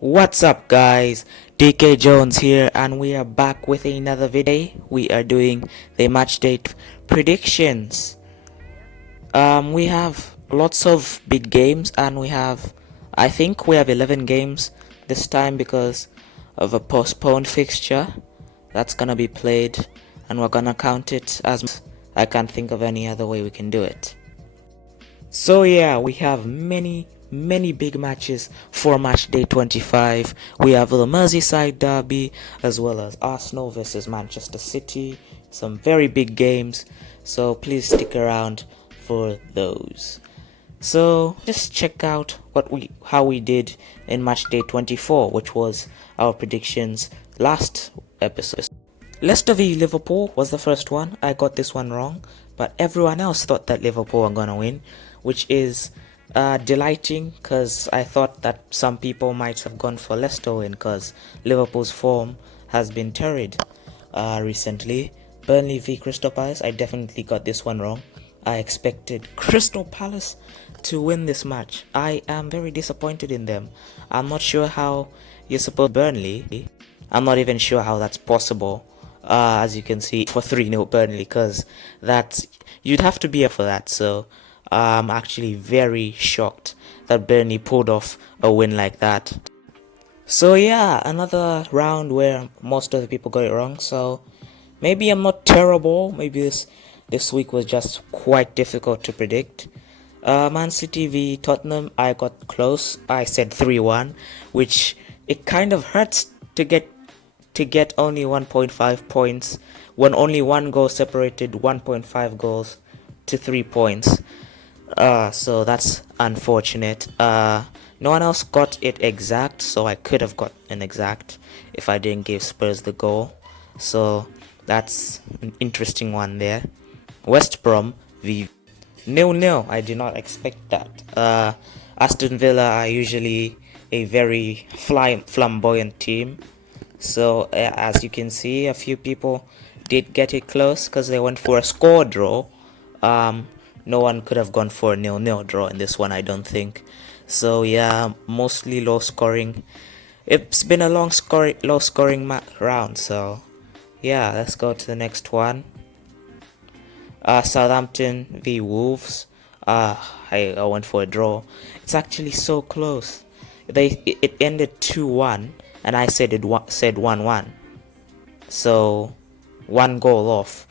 What's up guys, DK Jones here and we are back with another video. We are doing the match date predictions. We have lots of big games and I think we have 11 games this time because of a postponed fixture that's gonna be played, and we're gonna count it as I can't think of any other way we can do it. So yeah, we have many big matches for match day 25. We have the Merseyside derby as well as Arsenal versus Manchester City. Some very big games, so please stick around for those. So just check out how we did in match day 24, which was our predictions last episode. Leicester v Liverpool was the first one. I got this one wrong, but everyone else thought that Liverpool were gonna win, which is delighting because I thought that some people might have gone for Leicester win because Liverpool's form has been torrid recently. Burnley v Crystal Palace, I definitely got this one wrong. I expected Crystal Palace to win this match. I am very disappointed in them. I'm not sure how you're supposed to Burnley. I'm not even sure how that's possible. As you can see, for 3-0 Burnley, because you'd have to be here for that. So I'm actually very shocked that Burnley pulled off a win like that. So yeah, another round where most of the people got it wrong. So maybe I'm not terrible. Maybe this week was just quite difficult to predict. Man City v Tottenham, I got close. I said 3-1, which it kind of hurts to get only 1.5 points when only one goal separated 1.5 goals to 3 points. So that's unfortunate. No one else got it exact, so I could have got an exact if I didn't give Spurs the goal. So that's an interesting one there. West Brom v 0-0. I did not expect that. Aston Villa are usually a very flamboyant team. So as you can see, a few people did get it close because they went for a score draw. No one could have gone for a 0-0 draw in this one, I don't think. So yeah, mostly low scoring. It's been a low scoring round. So yeah, let's go to the next one. Southampton v Wolves. I went for a draw. It's actually so close. It ended 2-1. And I said 1-1. So one goal off.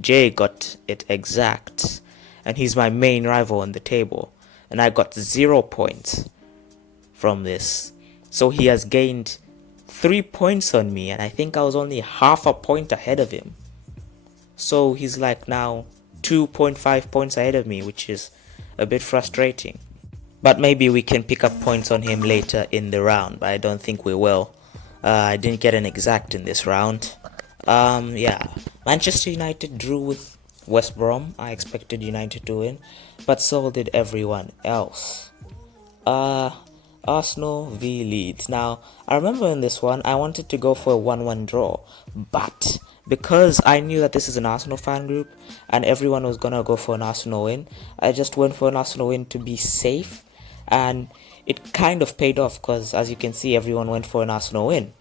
Jay got it exact, and he's my main rival on the table, and I got 0 points from this. So he has gained 3 points on me, and I think I was only half a point ahead of him. So he's like now 2.5 points ahead of me, which is a bit frustrating. But maybe we can pick up points on him later in the round, but I don't think we will. I didn't get an exact in this round. Yeah, Manchester United drew with West Brom. I expected United to win, but so did everyone else. Arsenal v Leeds. Now, I remember in this one, I wanted to go for a 1-1 draw, but because I knew that this is an Arsenal fan group and everyone was gonna go for an Arsenal win, I just went for an Arsenal win to be safe. And it kind of paid off because, as you can see, everyone went for an Arsenal win.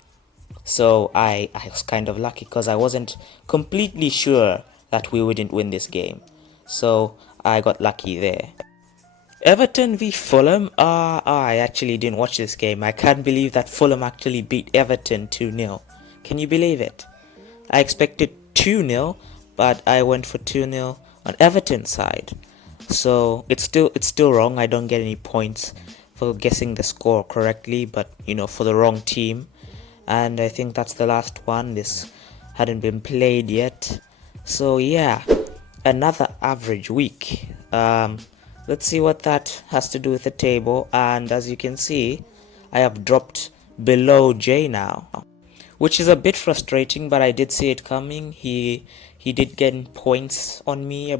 So I was kind of lucky because I wasn't completely sure that we wouldn't win this game. So I got lucky there. Everton v Fulham. I actually didn't watch this game. I can't believe that Fulham actually beat Everton 2-0. Can you believe it? I expected 2-0, but I went for 2-0 on Everton's side. So it's still wrong. I don't get any points for guessing the score correctly, but for the wrong team. And I think that's the last one. This hadn't been played yet. So yeah, another average week. Let's see what that has to do with the table. And as you can see, I have dropped below J now, which is a bit frustrating, but I did see it coming. He did get points on me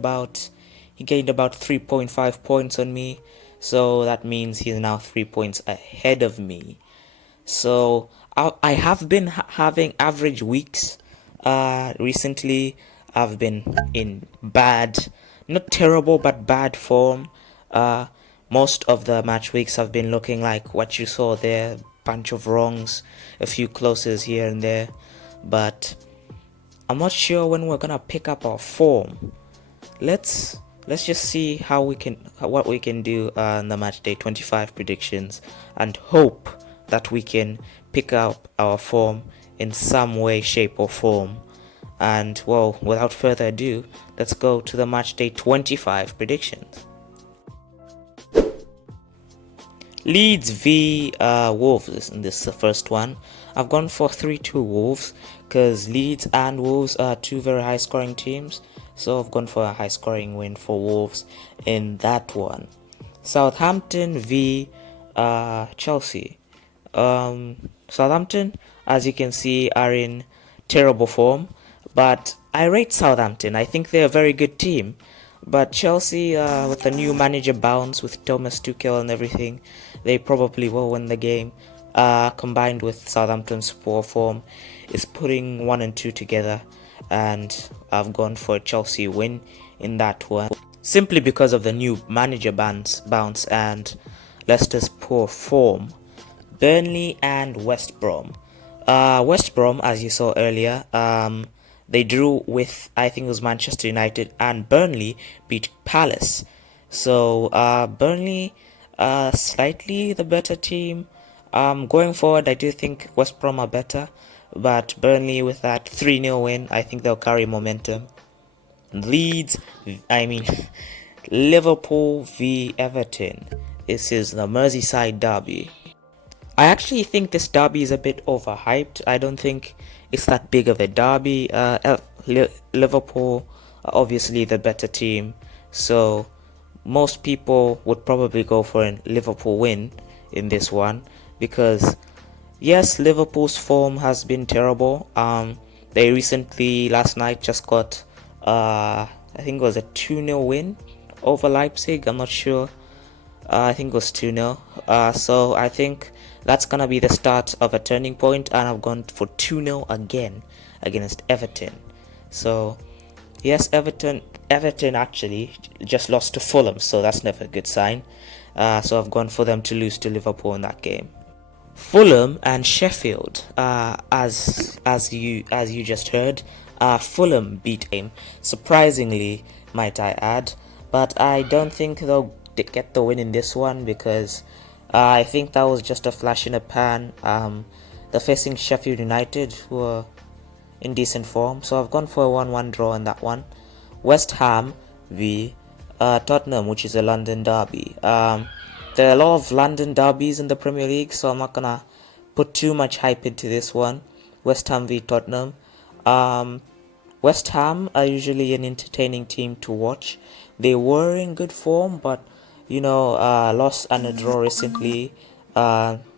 He gained about 3.5 points on me, so that means he's now 3 points ahead of me. So I have been having average weeks. Recently, I've been in bad, not terrible, but bad form. most of the match weeks have been looking like what you saw there, bunch of wrongs, a few closes here and there, but I'm not sure when we're gonna pick up our form. Let's just see what we can do in the match day 25 predictions, and hope that we can pick up our form in some way, shape or form. And well, without further ado, let's go to the match day 25 predictions. Leeds v Wolves, and this is the first one. I've gone for 3-2 Wolves because Leeds and Wolves are two very high scoring teams, so I've gone for a high scoring win for Wolves in that one. Southampton v Chelsea. Southampton, as you can see, are in terrible form, but I rate Southampton. I think they're a very good team. But Chelsea, with the new manager bounce, with Thomas Tuchel and everything, they probably will win the game. Combined with Southampton's poor form, is putting 1 and 2 together, and I've gone for a Chelsea win in that one, simply because of the new manager bounce and Leicester's poor form. Burnley and West Brom. West Brom, as you saw earlier, they drew with, I think it was Manchester United, and Burnley beat Palace. So Burnley, slightly the better team. Going forward, I do think West Brom are better, but Burnley, with that 3-0 win, I think they'll carry momentum. Liverpool v Everton. This is the Merseyside derby. I actually think this derby is a bit overhyped. I don't think it's that big of a derby. Liverpool are obviously the better team, so most people would probably go for a Liverpool win in this one, because yes, Liverpool's form has been terrible. They recently, last night, just got I think it was a 2-0 win over Leipzig. I'm not sure. I think it was 2-0. So I think that's gonna be the start of a turning point, and I've gone for 2-0 again against Everton. So yes, Everton actually just lost to Fulham, so that's never a good sign. So I've gone for them to lose to Liverpool in that game. Fulham and Sheffield, as you just heard, Fulham beat him, surprisingly, might I add, but I don't think they'll get the win in this one, because I think that was just a flash in the pan. They're facing Sheffield United, who are in decent form, so I've gone for a 1-1 draw in that one. West Ham v Tottenham, which is a London derby. There are a lot of London derbies in the Premier League, so I'm not gonna put too much hype into this one. West Ham v Tottenham. West Ham are usually an entertaining team to watch. They were in good form, but loss and a draw recently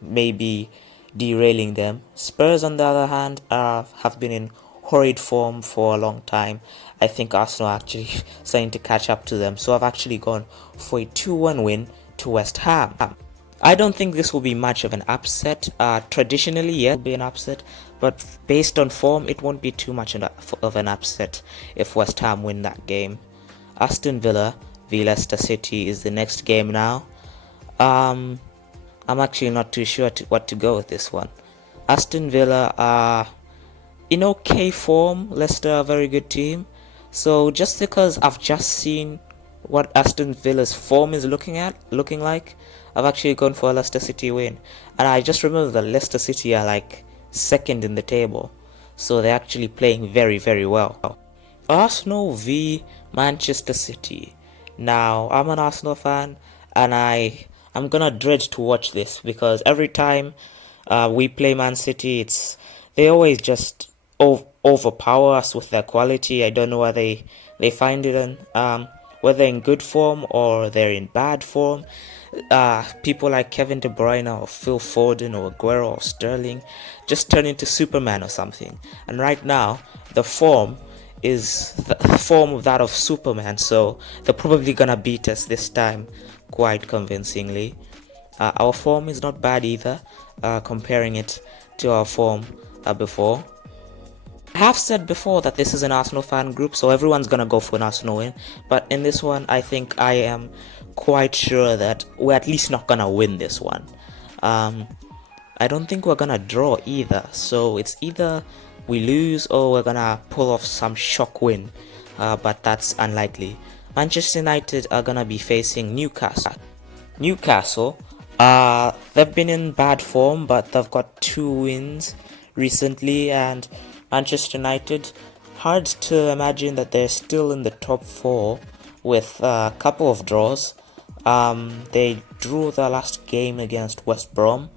maybe derailing them. Spurs, on the other hand, have been in horrid form for a long time. I think Arsenal are actually starting to catch up to them, so I've actually gone for a 2-1 win to West Ham. I don't think this will be much of an upset. Traditionally, yes, it will be an upset, but based on form, it won't be too much of an upset if West Ham win that game. Aston Villa v Leicester City is the next game now. I'm actually not too sure what to go with this one. Aston Villa are in okay form. Leicester are a very good team. So just because I've just seen what Aston Villa's form is looking like, I've actually gone for a Leicester City win. And I just remember that Leicester City are like second in the table, so they're actually playing very, very well. Arsenal v Manchester City. Now, I'm an Arsenal fan, and I'm gonna dread to watch this, because every time we play Man City, they always just overpower us with their quality. I don't know where they find it in, whether in good form or they're in bad form. People like Kevin De Bruyne or Phil Foden or Aguero or Sterling just turn into Superman or something. And right now, the form is the form of that of Superman, so they're probably gonna beat us this time quite convincingly. Our form is not bad either, comparing it to our form before. I have said before that this is an Arsenal fan group, so everyone's gonna go for an Arsenal win. But in this one, I think I am quite sure that we're at least not gonna win this one. I don't think we're gonna draw either, so it's either we lose or we're gonna pull off some shock win, but that's unlikely. Manchester United are gonna be facing Newcastle. Newcastle, they've been in bad form, but they've got 2 wins recently, and Manchester United, hard to imagine that they're still in the top 4 with a couple of draws. They drew their last game against West Brom,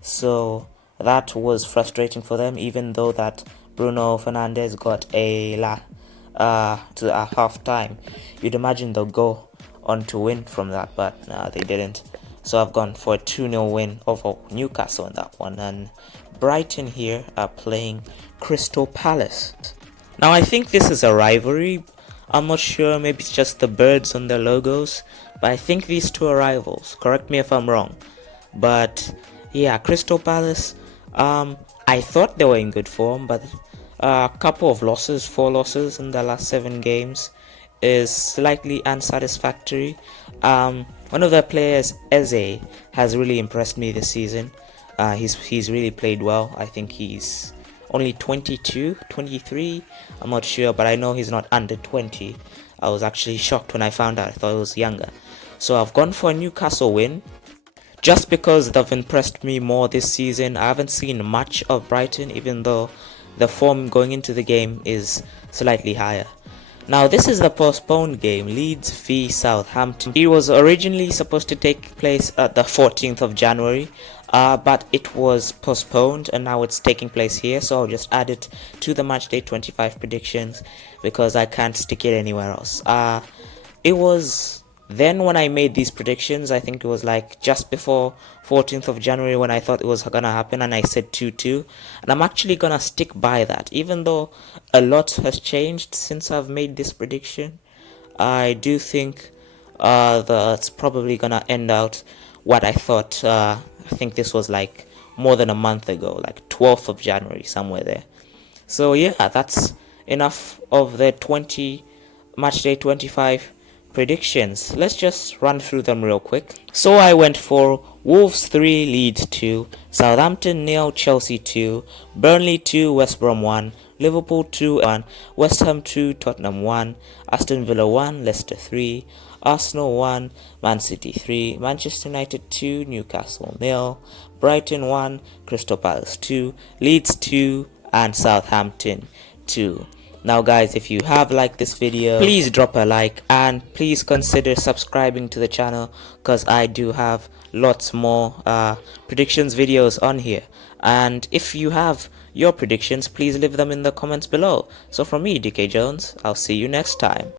so that was frustrating for them, even though that Bruno Fernandes got to a half time. You'd imagine they'll go on to win from that, but they didn't. So I've gone for a 2-0 win over Newcastle in that one. And Brighton here are playing Crystal Palace. Now I think this is a rivalry. I'm not sure, maybe it's just the birds on their logos, but I think these two are rivals. Correct me if I'm wrong. But yeah, Crystal Palace, I thought they were in good form, but a couple of losses, 4 losses in the last 7 games is slightly unsatisfactory. One of their players, Eze, has really impressed me this season. He's really played well. I think he's only 22, 23, I'm not sure, but I know he's not under 20. I was actually shocked when I found out. I thought he was younger. So I've gone for a Newcastle win, just because they've impressed me more this season. I haven't seen much of Brighton, even though the form going into the game is slightly higher. Now this is the postponed game, Leeds v Southampton. It was originally supposed to take place at the 14th of January, but it was postponed and now it's taking place here, so I'll just add it to the matchday 25 predictions because I can't stick it anywhere else. It was then when I made these predictions, I think it was like just before 14th of January when I thought it was gonna happen, and I said 2-2, and I'm actually gonna stick by that. Even though a lot has changed since I've made this prediction, I do think that's probably gonna end out what I thought. I think this was like more than a month ago, like 12th of January, somewhere there. So yeah, that's enough of the matchday 25 predictions. Let's just run through them real quick. So I went for Wolves 3, Leeds 2, Southampton 0, Chelsea 2, Burnley 2, West Brom 1, Liverpool 2, 1, West Ham 2, Tottenham 1, Aston Villa 1, Leicester 3, Arsenal 1, Man City 3, Manchester United 2, Newcastle 0, Brighton 1, Crystal Palace 2, Leeds 2, and Southampton 2. Now guys, if you have liked this video, please drop a like and please consider subscribing to the channel, because I do have lots more predictions videos on here. And if you have your predictions, please leave them in the comments below. So from me, DK Jones, I'll see you next time.